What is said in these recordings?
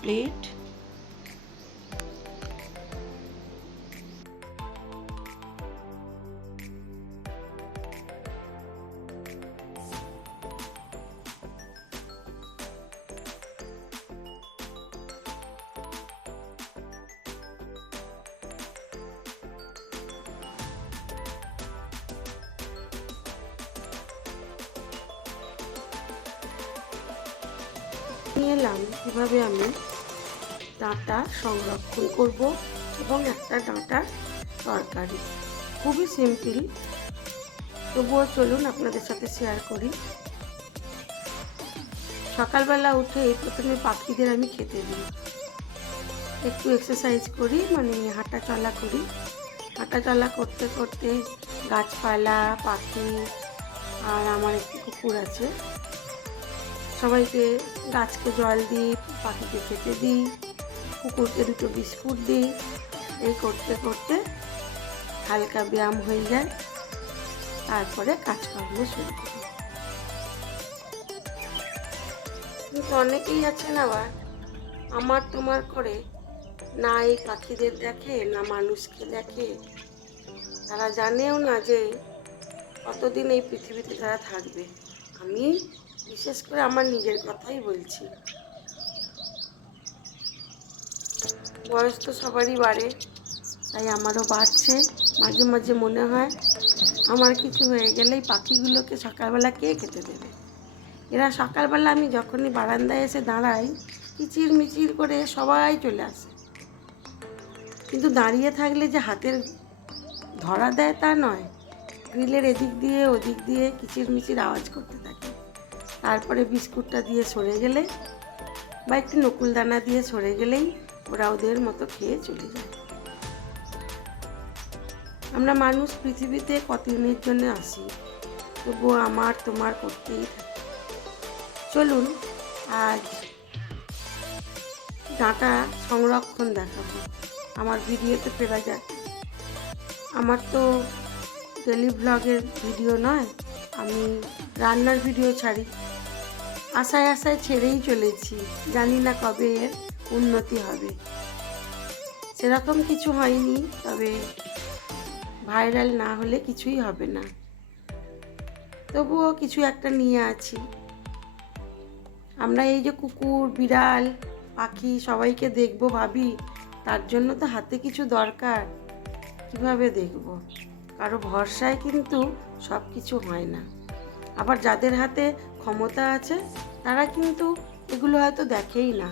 Plate. নিয়ে এলাম কীভাবে আমি ডাঁটা সংরক্ষণ করব এবং একটা ডাঁটার তরকারি। খুবই সিম্পল, তবুও চলুন আপনাদের সাথে শেয়ার করি। সকালবেলা উঠে প্রথমে পাখিদের আমি খেতে দিই, একটু এক্সারসাইজ করি, মানে হাঁটা চলা করি। হাঁটা চলা করতে করতে গাছপালা, পাখি আর আমার একটি কুকুর আছে, সবাইকে, গাছকে জল দিই, পাখিকে খেতে দিই, কুকুরকে দুটো বিস্কুট দিই। এই করতে করতে হালকা ব্যায়াম হয়ে যায়, তারপরে কাজকর্ম শুরু করি। কিন্তু অনেকেই আছেন আবার আমার তোমার করে, না এই পাখিদের দেখে না মানুষকে দেখে, তারা জানেও না যে কতদিন এই পৃথিবীতে তারা থাকবে। আমি বিশেষ করে আমার নিজের কথাই বলছি। বয়স তো সবারই বাড়ে, তাই আমারও বাড়ছে। মাঝে মাঝে মনে হয় আমার কিছু হয়ে গেলেই পাখিগুলোকে সকালবেলা কে খেতে দেবে। এরা সকালবেলা আমি যখনই বারান্দায় এসে দাঁড়াই, কিচির মিচির করে সবাই চলে আসে। কিন্তু দাঁড়িয়ে থাকলে যে হাতের ধরা দেয় তা নয়, গ্রিলের এদিক দিয়ে ওদিক দিয়ে কিচির মিচির আওয়াজ করতে থাকে। তারপরে বিস্কুটটা দিয়ে সরে গেলে বা একটু নকুল দানা দিয়ে সরে গেলেই ওরা ওদের মতো খেয়ে চলে যায়। আমরা মানুষ পৃথিবীতে কতদিনের জন্য আসি, তবুও আমার তোমার করতেই থাকে। চলুন আজ ডাঁটা সংরক্ষণ দেখাবো। আমার ভিডিওতে ফেরা যাক। আমার তো ডেলি ব্লগের ভিডিও নয়, আমি রান্নার ভিডিও ছাড়ি। আশায় আশায় ছেড়েই চলেছি, জানি না কবে এর উন্নতি হবে। সেরকম কিছু হয়নি, তবে ভাইরাল না হলে কিছুই হবে না। তবুও কিছু একটা নিয়ে আছি। আমরা এই যে কুকুর, বিড়াল, পাখি সবাইকে দেখবো ভাবি, তার জন্য তো হাতে কিছু দরকার। কিভাবে দেখব? কারো ভরসায় কিন্তু সব কিছু হয় না। আবার যাদের হাতে ক্ষমতা আছে তারা কিন্তু এগুলো হয়তো দেখেই না,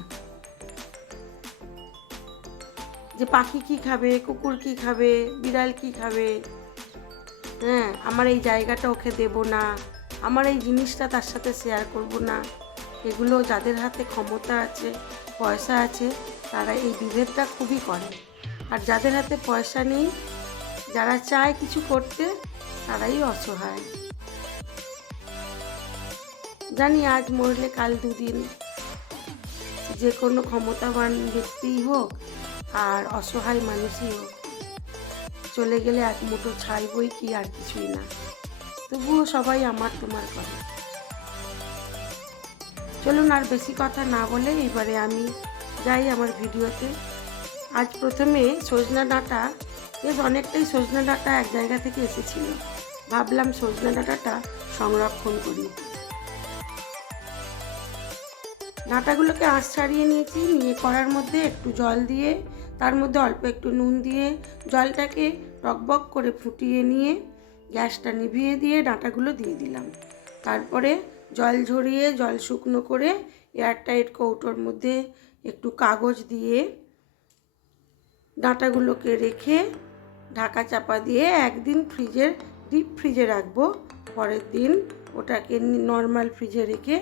যে পাখি কি খাবে, কুকুর কি খাবে, বিড়াল কি খাবে। হ্যাঁ, আমার এই জায়গাটা ওকে দেব না, আমার এই জিনিসটা তার সাথে শেয়ার করব না। এগুলো যাদের হাতে ক্ষমতা আছে, পয়সা আছে, তারা এই বিভেদটা খুবই করে। আর যাদের হাতে পয়সা নেই, যারা চায় কিছু করতে, তারাই অসহায়। জানি আজ মরলে কাল দুদিন, যে কোনো ক্ষমতাবান ব্যক্তিই হোক আর অসহায় মানুষই হোক, চলে গেলে এক মুঠো ছাই বই কি আর কিছুই না। তবুও সবাই আমার তোমার করে। চলুন আর বেশি কথা না বলে এবারে আমি যাই আমার ভিডিওতে। আজ প্রথমে সজনা ডাঁটা, বেশ অনেকটাই সজনা ডাঁটা এক জায়গা থেকে এসেছিল, ভাবলাম সজনা ডাঁটাটা সংরক্ষণ করি। ডাঁটাগুলোকে আঁশ ছাড়িয়ে নিয়েছি, নিয়ে কড়ার মধ্যে একটু জল দিয়ে, তার মধ্যে অল্প একটু নুন দিয়ে জলটাকে টকবক করে ফুটিয়ে নিয়ে গ্যাসটা নিভিয়ে দিয়ে ডাঁটাগুলো দিয়ে দিলাম। তারপরে জল ঝরিয়ে জল শুকনো করে এয়ারটাইট কৌটোর মধ্যে একটু কাগজ দিয়ে ডাঁটাগুলোকে রেখে ঢাকা চাপা দিয়ে একদিন ডিপ ফ্রিজে রাখবো। পরের দিন ওটাকে নর্মাল ফ্রিজে রেখে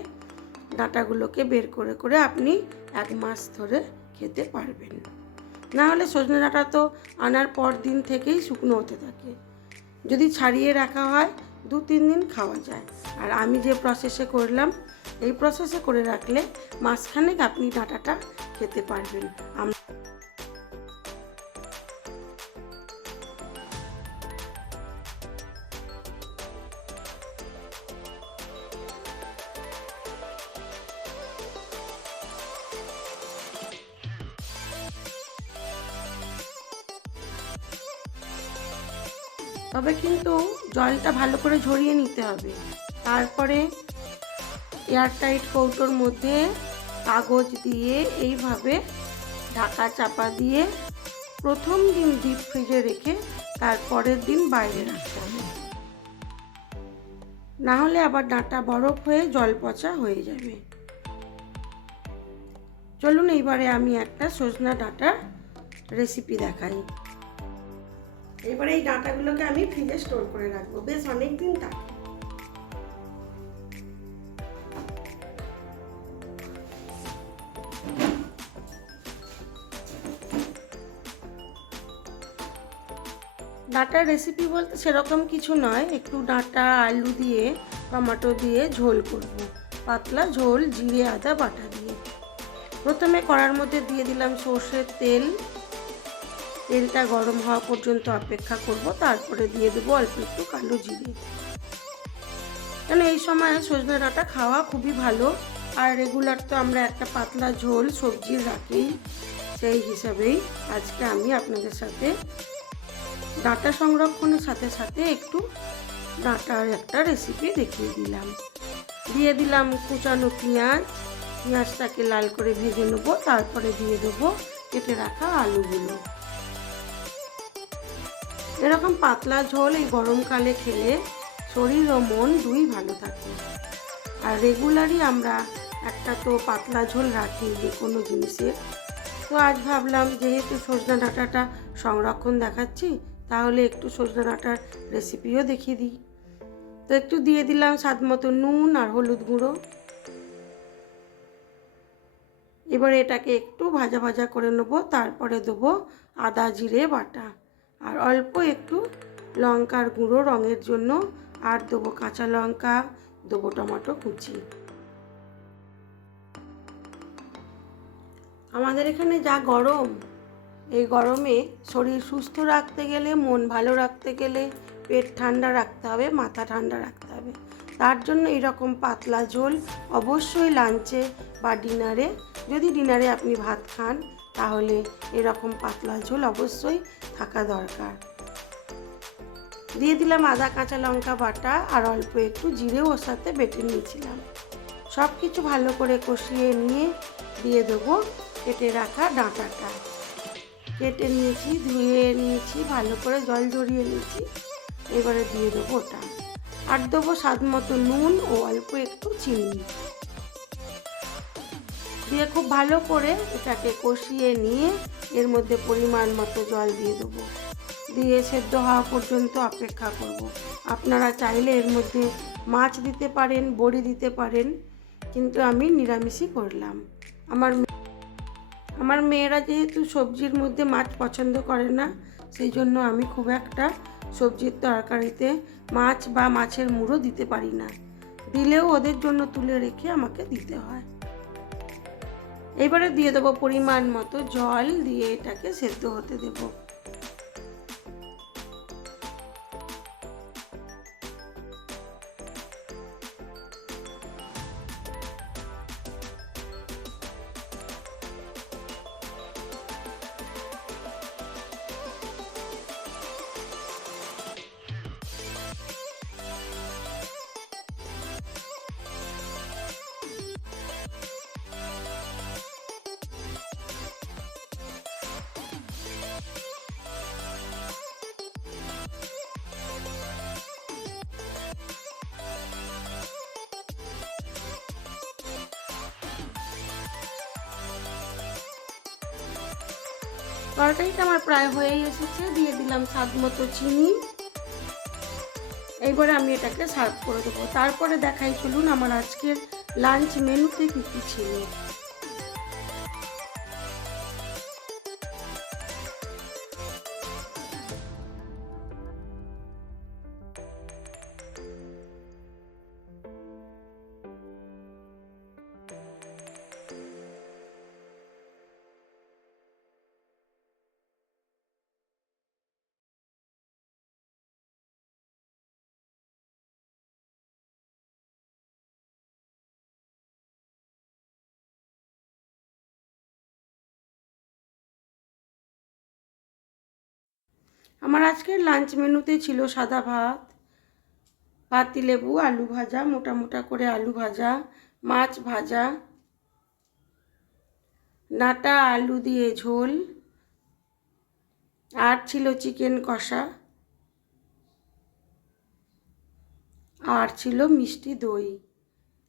ডাঁটাগুলোকে বের করে করে আপনি 1 মাস ধরে খেতে পারবেন। না হলে সজনে ডাঁটা তো আনার পর দিন থেকেই শুকনো হতে থাকে, যদি ছাড়িয়ে রাখা হয় 2-3 দিন খাওয়া যায়। আর আমি যে প্রসেসে করলাম, এই প্রসেসে করে রাখলে মাসখানেক আপনি ডাঁটাটা খেতে পারবেন। তবে কিন্তু জলটা ভালো করে ঝরিয়ে নিতে হবে। তারপরে এয়ারটাইট কৌটোর মধ্যে কাগজ দিয়ে এইভাবে ঢাকা চাপা দিয়ে প্রথম দিন ডিপ ফ্রিজে রেখে তারপরের দিন বাইরে রাখতে হবে, না হলে আবার ডাঁটা বরফ হয়ে জল পচা হয়ে যাবে। চলুন এইবারে আমি একটা সজনা ডাঁটার রেসিপি দেখাই। এবারে এই ডাঁটাগুলোকে আমি ফ্রিজে স্টোর করে রাখবো, বেশ অনেক দিন থাকে। ডাঁটার রেসিপি বলতে সেরকম কিছু নয়, একটু ডাঁটা আলু দিয়ে টমেটো দিয়ে ঝোল করব, পাতলা ঝোল জিরে আদা বাটা দিয়ে। প্রথমে কড়ার মধ্যে দিয়ে দিলাম সর্ষের তেল। তেলটা গরম হওয়া পর্যন্ত অপেক্ষা করব, তারপরে দিয়ে দেবো অল্প একটু কালো জিরে। কেন এই সময় সজনে ডাঁটা খাওয়া খুবই ভালো, আর রেগুলার তো আমরা একটা পাতলা ঝোল সবজির রাখি, সেই হিসাবেই আজকে আমি আপনাদের সাথে ডাঁটা সংরক্ষণের সাথে সাথে একটু ডাঁটার একটা রেসিপি দেখিয়ে দিলাম। দিয়ে দিলাম কুচানো পেঁয়াজ, পেঁয়াজটাকে লাল করে ভেজে নেব, তারপরে দিয়ে দেবো কেটে রাখা আলুগুলো। এরকম পাতলা ঝোল এই গরমকালে খেলে শরীর ও মন দুই ভালো থাকে। আর রেগুলারই আমরা একটা তো পাতলা ঝোল রাখি যে কোনো জিনিসের। তো আজ ভাবলাম যেহেতু সজনা ডাঁটাটা সংরক্ষণ দেখাচ্ছি, তাহলে একটু সজনা ডাঁটার রেসিপিও দেখিয়ে দিই। তো একটু দিয়ে দিলাম স্বাদ মতো নুন আর হলুদ গুঁড়ো। এবার এটাকে একটু ভাজা ভাজা করে নেবো, তারপরে দেবো আদা জিরে বাটা আর অল্প একটু লঙ্কার গুঁড়ো রঙের জন্য, আর দেবো কাঁচা লঙ্কা, দেবো টমেটো কুচি। আমাদের এখানে যা গরম, এই গরমে শরীর সুস্থ রাখতে গেলে, মন ভালো রাখতে গেলে পেট ঠান্ডা রাখতে হবে, মাথা ঠান্ডা রাখতে হবে। তার জন্য এরকম পাতলা ঝোল অবশ্যই লাঞ্চে বা ডিনারে, যদি ডিনারে আপনি ভাত খান তাহলে এরকম পাতলা ঝোল অবশ্যই থাকা দরকার। দিয়ে দিলাম আদা কাঁচা লঙ্কা বাটা আর অল্প একটু জিরেও ওর সাথে বেটে নিয়েছিলাম। সব কিছু ভালো করে কষিয়ে নিয়ে দিয়ে দেবো কেটে রাখা ডাঁটাটা। কেটে নিয়েছি, ধুয়ে নিয়েছি, ভালো করে জল ঝরিয়ে নিয়েছি। এবারে দিয়ে দেবো ওটা, আর দেবো স্বাদ মতো নুন ও অল্প একটু চিনি দিয়ে খুব ভালো করে এটাকে কষিয়ে নিয়ে এর মধ্যে পরিমাণ মতো জল দিয়ে দেবো। দিয়ে সেদ্ধ হওয়া পর্যন্ত অপেক্ষা করব। আপনারা চাইলে এর মধ্যে মাছ দিতে পারেন, বড়ি দিতে পারেন, কিন্তু আমি নিরামিষই করলাম। আমার মেয়েরা যেহেতু সবজির মধ্যে মাছ পছন্দ করে না, সেই জন্য আমি খুব একটা সবজির তরকারিতে মাছ বা মাছের মুড়ো দিতে পারি না। দিলেও ওদের জন্য তুলে রেখে আমাকে দিতে হয়। এবারে দিয়ে দেবো পরিমাণ মতো জল, দিয়ে এটাকে সেদ্ধ হতে দেবো। তরকারিটা আমার প্রায় হয়েই এসেছে, দিয়ে দিলাম স্বাদ মতো চিনি। এইবারে আমি এটাকে সার্ভ করে দেবো। তারপরে দেখাই চলুন আমার আজকের লাঞ্চ মেনুতে কী কী ছিল। আমার আজকের লাঞ্চ মেনুতে ছিল সাদা ভাত, পাতিলেবু, আলু ভাজা, মোটা মোটা করে আলু ভাজা, মাছ ভাজা, ডাঁটা আলু দিয়ে ঝোল, আর ছিল চিকেন কষা, আর ছিল মিষ্টি দই।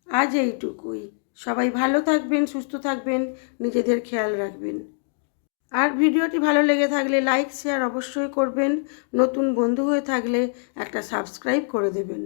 আজ এইটুকুই। সবাই ভালো থাকবেন, সুস্থ থাকবেন, নিজেদের খেয়াল রাখবেন। আর ভিডিওটি ভালো লেগে থাকলে লাইক শেয়ার অবশ্যই করবেন। নতুন বন্ধু হয়ে থাকলে একটা সাবস্ক্রাইব করে দেবেন।